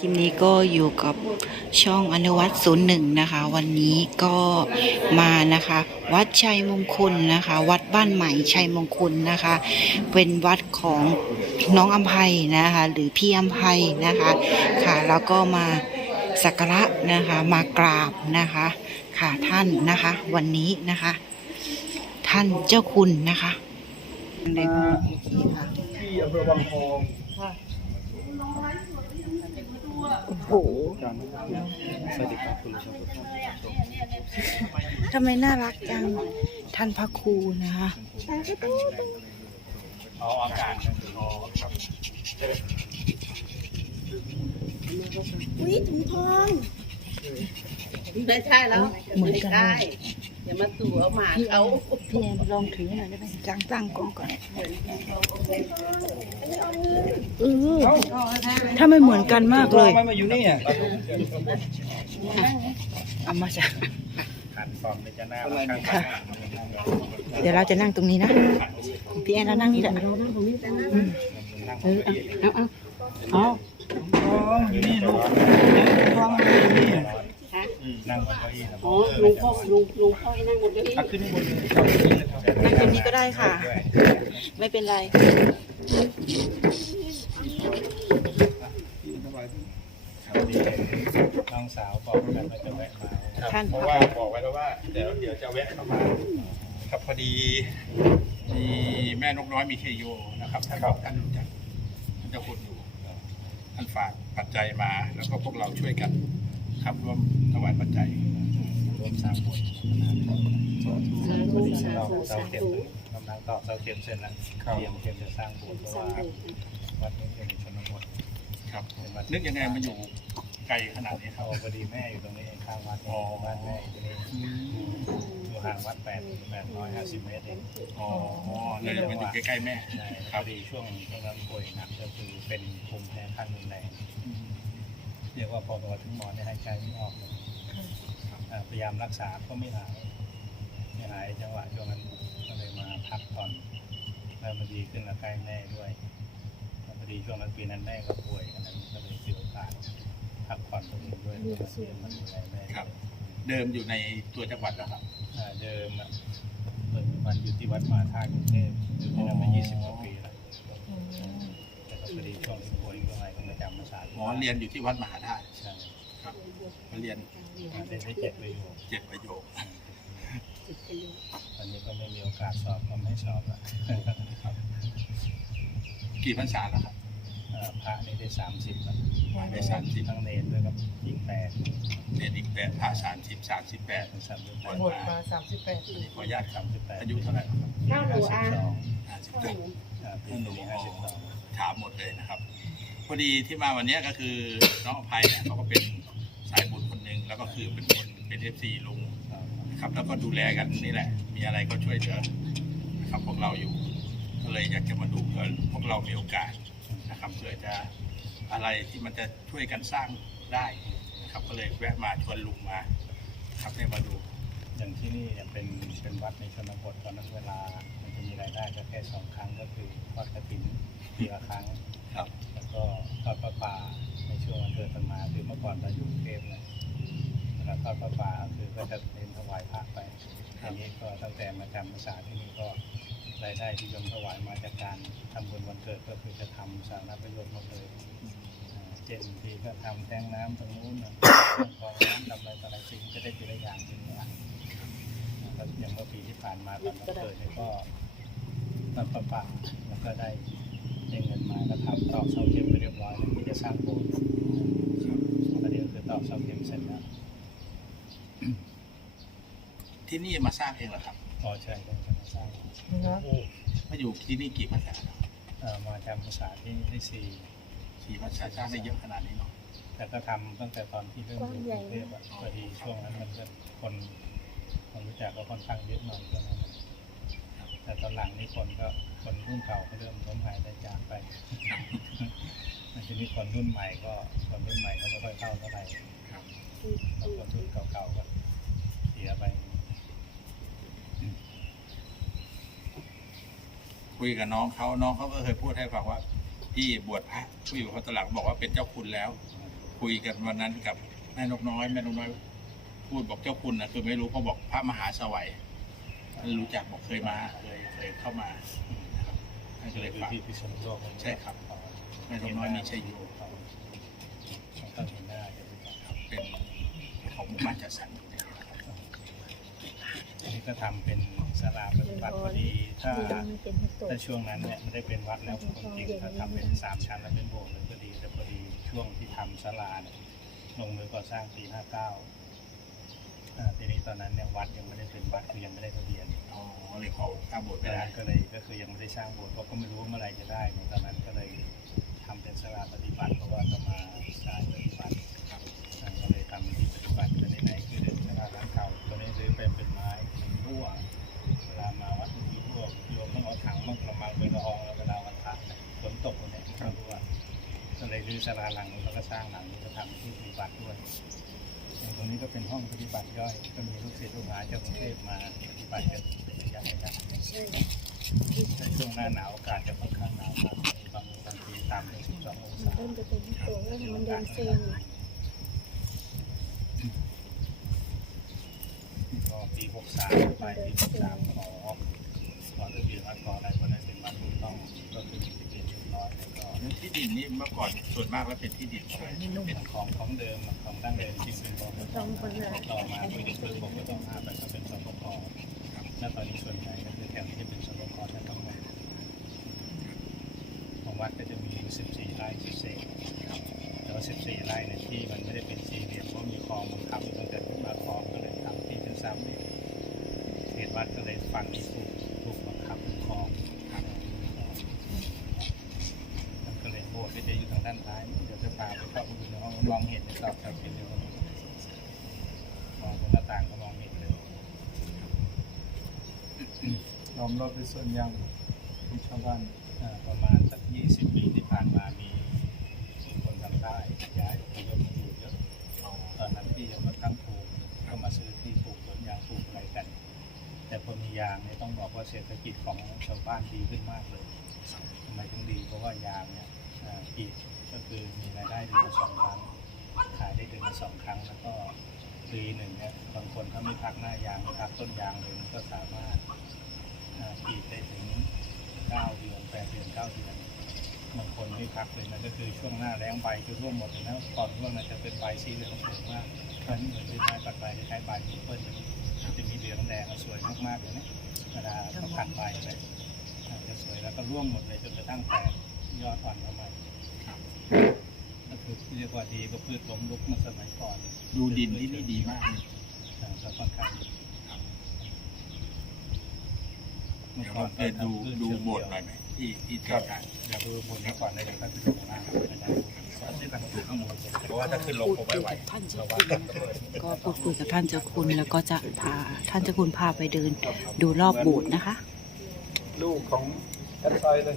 คลิปนี้ก็อยู่กับช่องอนุวัตศูนย์หนึ่งนะคะ วันนี้ก็มานะคะ วัดชัยมงคลนะคะ วัดบ้านใหม่ชัยมงคลนะคะ เป็นวัดของน้องอัมภัยนะคะ หรือพี่อัมภัยนะคะค่ะ แล้วก็มาสักการะนะคะมากราบนะคะค่ะท่านนะคะ วันนี้นะคะ ท่านเจ้าคุณนะคะที่ค่ะที่อำเภอวังทอง โอ้โหสวัสดีครับคุณผู้ชมทำไมน่ารักจังท่านพระครูนะคะเอาอากาศรอครับอุ้ยถุงทองไม่ใช่แล้วเหมือนไม่กันใช่ อย่ามาสู่เอาหมาเขาพี่แอนลองถือหน่อยได้ไหมจังตั้งกล้องก่อนเออถ้าไม่เหมือนกันมากเลยทำไมมาอยู่นี่อะเอามาจากหันฟอมเป็นจะหน้าอะไรค่ะเดี๋ยวเราจะนั่งตรงนี้นะพี่แอนเรานั่งนี่แหละอืมเออเอาเอาเอาทองอยู่นี่ลูกทองอยู่นี่ นั่งบนเก้าอี้นะอ๋อลุงพ่อลุงลุงพ่อให้นั่งบนเก้าอี้อะขึ้นบนเก้าอี้เลยครับนั่งตรงนี้ก็ได้ค่ะไม่เป็นไรน้องสาวบอกกันว่าจะแวะมาท่าน เพราะว่าบอกไว้แล้วว่าเดี๋ยวเดี๋ยวจะแวะเข้ามาครับพอดีมีแม่นกน้อยมีเคโยนะครับท่านบอกท่านรู้จักท่านเจ้าคุณอยู่ท่านฝากปัจจัยมาแล้วก็พวกเราช่วยกัน ครับร่วมถวายปัจจัยร่วมสร้างโบสถ์พอดีเราเสาเข็มกำลังตอกเสาเข็มเสร็จแล้วเตรียมเตรียมจะสร้างโบสถ์เพราะว่าวัดนี้เป็นชนบทครับเป็นวัดนึกยังไงมันอยู่ไกลขนาดนี้ครับพอดีแม่อยู่ตรงนี้เองข้างวัดอ๋อบ้านแม่อยู่ตรงนี้อยู่ห่างวัดแปดแปดร้อยห้าสิบเมตรเองอ๋อเลยมันอยู่ใกล้ๆแม่ ใช่พอดีช่วงช่วงนั้นป่วยหนักก็คือเป็นภูมิแพ้ขั้นรุนแรง เรียกว่าพอตัวถึงหมอเนี่ยหายใจไม่ออกเลยอ่าพยายามรักษาก็ไม่หายไม่หายจังหวะช่วงนั้นก็เลยมาพักผ่อนแล้วมาดีขึ้นแล้วใกล้แม่ด้วยแล้วพอดีช่วงนั้นปีนั้นแม่ก็ป่วยอันนั้นก็เลยเสียโอกาสพักผ่อนตรงนี้ด้วยแล้วก็เรียนมาดูแลแม่ครับ เดิมอยู่ในตัวจังหวัดนะครับ อ่าเดิมอะปัจจุบันอยู่ที่วัดมหาธาตุกรุงเทพอยู่ที่นั่นมา20กว่าปีแล้วแต่ก็ พอดีช่วงที่ป่วยก็ไงก็มาจำภาษาหมอเรียนอยู่ที่วัดมหาธาตุใช่ครับมาเรียนอ่าได้ได้เจ็ดประโยคเจ็ดประโยคตอนนี้ก็ไม่มีโอกาสสอบก็ไม่สอบละกี่พรรษาแล้วครับอ่าพระนี่ได้30แล้วได้สามสิบทั้งเนรด้วยครับยิงแปดเรียนอีกแปดพาสามสิบสามสิบแปดเป็นสามสิบแปบวดชมาสามสิบแปดปีขออนุญาตครับสามสิบแปดอายุเท่าไหร่ครับข้าวหนูอาสองห้าสิบเจ็ดอ่าปีนี้ห้าสิบสองถามหมดเลยนะครับ พอดีที่มาวันเนี้ยก็คือน้องอภัยเนี่ยเขาก็เป็นสายบุญคนหนึ่งแล้วก็คือเป็นคนเป็นเอฟซีลุงนะครับแล้วก็ดูแลกันนี่แหละ มีอะไรก็ช่วยเหลือนะครับพวกเราอยู่ ก็เลยอยากจะมาดูเพื่อพวกเรามีโอกาสนะครับเพื่อจะอะไรที่มันจะช่วยกันสร้าง ได้นะครับก็เลยแวะมาชวนลุงมาครับได้มาดู อย่างที่นี่เนี่ยเป็นเป็นวัดในชนบทตอนนั้นเวลา มันจะมีรายได้ก็แค่สองครั้งก็คือทอดกระถินปีละครั้งครับ แล้วก็ทอดประป่าในช่วงวันเกิดธรรมาคือเมื่อก่อนเราอยู่กรุงเทพเนี่ยเวลาทอดประป่าคือก็จะเน้นถวายพระไปทีนี้ก็ตั้งแต่มาจำพรรษาที่นี่ก็รายได้ที่โยมถวายมาจากการทำบุญวันเกิดก็คือจะทำสาธารณประโยชน์หมดเลยอ่า เช่นทีก็ทำแทงน้ำตรงนู้นนะกรองน้ำทำอะไรต่ออะไรสิ่งจะได้ทีละอย่างทีละอย่างแล้วอย่างเมื่อปีที่ผ่านมาตอนวันเกิดเนี่ยก็ทอดประป่าแล้วก็ได้ได้เงินมาก็ทำตอกเสาเข็มไปเรียบร้อยแล้วที่จะสร้างโบสถ์ตอนนี้ก็คือตอกเสาเข็มเสร็จแล้วที่นี่มาสร้างเองเหรอครับพอใช่ก็จะมาสร้างมาอยู่ที่นี่กี่พรรษาแล้วเอ่อมาจำภาษาที่ที่สี่ สี่พรรษาสร้างได้เยอะขนาดนี้เนาะแต่ก็ทำตั้งแต่ตอนที่เริ่มอยู่กรุงเทพอะพอดีช่วงนั้นมันก็คนคนรู้จักก็ค่อนข้างเยอะหน่อยช่วงนั้นนะแต่ตอนหลังนี่คนก็คนรุ่นเก่าก็เริ่มล้มหายได้จากไปทีนี้คนรุ่นใหม่ก็คนรุ่นใหม่ก็ไม่ค่อยเข้าเท่าไหร่ครับแล้วคนรุ่นเก่าๆก็เสียไป คุยกับน้องเขาน้องเขาก็เคยพูดให้ฟังว่า พี่บวชพระผู้อยู่เขาตอนหลังบอกว่าเป็นเจ้าคุณแล้ว คุยกันวันนั้นกับแม่นกน้อยแม่นกน้อย พูดบอกเจ้าคุณนะคือไม่รู้เขาบอกพระมหาสวัยรู้จักบอกเคยมาเคยเคยเข้ามานะครับท่านก็เลยคือฝากที่พิษณุโลกใช่ครับแม่นกน้อยมีชัยโยต้องเห็นหน้าจะรู้จักครับเป็นของหมู่บ้านจัดสรรนะครับอันนี้ ก็ทำเป็นศาลาปฏิบัติพอดีถ้าถ้าช่วงนั้นเนี่ยไม่ได้เป็นวัดแล้วคนจริงถ้าทำเป็นสามชั้นแล้วเป็นโบสถ์เลยก็ดีแต่พอดีช่วงที่ทำศาลาเนี่ยลงมือก่อสร้างปีห้าเก้าทีนี้ตอนนั้นเนี่ยวัดยังไม่ได้เป็นวัดคือยังไม่ได้ทะเบียนอ๋อเลยขอข้ามบทตไม่ได้นั้ก็เลยก็คือยังไม่ได้สร้างโบสถ์เพราะก็ไม่รู้ว่าเมื่อไหรจะได้เนี่ยตอนนั้นก็เลยทำเป็นศาลาปฏิบัติเพราะว่าก็มาสายปฏิบัติครับก็เลยทำเป็นที่ปฏิบัติเป็น อศาลาหลังนี้แล้วก็สร้างหลังนี้ก็ทำที่ปฏิบัติด้วยอย่างตรงนี้ก็เป็นห้องปฏิบัติย่อยก็มีลูกศิษย์ลูกหาจากกรุงเทพมาปฏิบัติกันเป็นระยะระยะในช่วงหน้าหนาวอากาศจะค่อนข้างหนาวมากมีบางบางทีต่ำถึง12องศาเริ่มจะเป็นตัวแล้วมันเดินเซนก็ปี63ไปปี63ขอขอทะเบียนวัดขออะไรก็ได้เป็นวัดถูกต้องก็คือ น้ที่ดินนี่เมื่อก่อนส่วนมากแล้วเป็นที่ดินอะไรเป็นของของเดิมของดั้งเดิมที่เป็นบกต่อมาคุยกันเพิ่มบอกก็ต้องห้าไปก็เป็นสปกและตอนนี้ส่วนใหญ่ก็คือแถวนี้จะเป็นสปกทั้งทั้งมดของวัดก็จะมีอยู่14ไร่เศษแต่ว่า14ไร่เนี่ยที่มันไม่ได้เป็นสี่เหลี่ยมเพราะมีคลองบังคับอยู่ตั้งแต่ขึ้นมาคลองก็เลยทำที่เป็นสามเหลี่ยเขตวัดก็เลยฝั่งนี้ถูกถูกบังคับเป็นคลองครับมันก็เลยโบสถ์ก็จะอยู่ทาง ด้านซ้ายเดี๋ยวจะพาไปเข้าไปดูในห้องมองเห็นในซอกแถวเป็นเดียวมองตรงหน้าต่างก็มองเห็นเลยล้อมรอบด้วยส่วนยางของชาวบ้านประมาณสัก20ปีที่ผ่านมามีคนทางใต้ย้ายอพยพมาอยู่เยอะตอนนั้นที่ยังมาตั้งปลูกก็มาซื้อที่ปลูกสวนยางปลูกอะไรกัน แต่พอมียางเนี่ยต้องบอกว่าเศรษฐกิจของชาวบ้านดีขึ้นมากเลยทำไมถึงดีเพราะว่ายางเนี่ยอ่า ก็คือมีรายได้เดือนละสองครั้ง ขายได้เดือนละสองครั้ง แล้วก็ปีหนึ่งเนี่ยบางคนถ้าไม่พักหน้ายางพักต้นยางเลยมันก็สามารถอ่ากรีดได้ถึงเก้าเดือนแปดเดือนเก้าเดือนบางคนไม่พักเลยนะก็คือช่วงหน้าแล้งใบจะร่วงหมดเลยนะก่อนร่วงมันจะเป็นใบสีเหลืองสวยมากตอนนี้เหมือนเป็นไม้ปัดใบคล้ายใบมิเปิลมันจะมีเหลืองแดงสวยมากๆเลยนะเวลาเขาผัดใบไปจะสวยแล้วก็ร่วงหมดเลยจนกระทั่งแตกยอดอ่อนเข้ามา ก็คือเรียกว่าดีก็พืชล้มลุกเมื่อสมัยก่อนดูดินที่นี่ดีมากเลยอ่าก็ค่อนข้างดีเมื่อเดี๋ยวก่อเรานไปดูดูโบสถ์หน่อยไหมที่ที่เทศกาลอยากดูบนนี้ก่อนเลยเดี๋ยวก็จะดูข้างล่างนะครับด้วยกันอยู่ข้างบนเพราะว่าถ้าขึ้นลงพูดผมคุไม่ยไหวกับท่านเจ้าคุณนะคะก็พูดคุยกับท่านเจ้าคุณแล้วก็จะพาท่านเจ้าคุณพาไปเดิน ดูรอบโบสถ์นะคะ ลูกของแอดไซด์เลย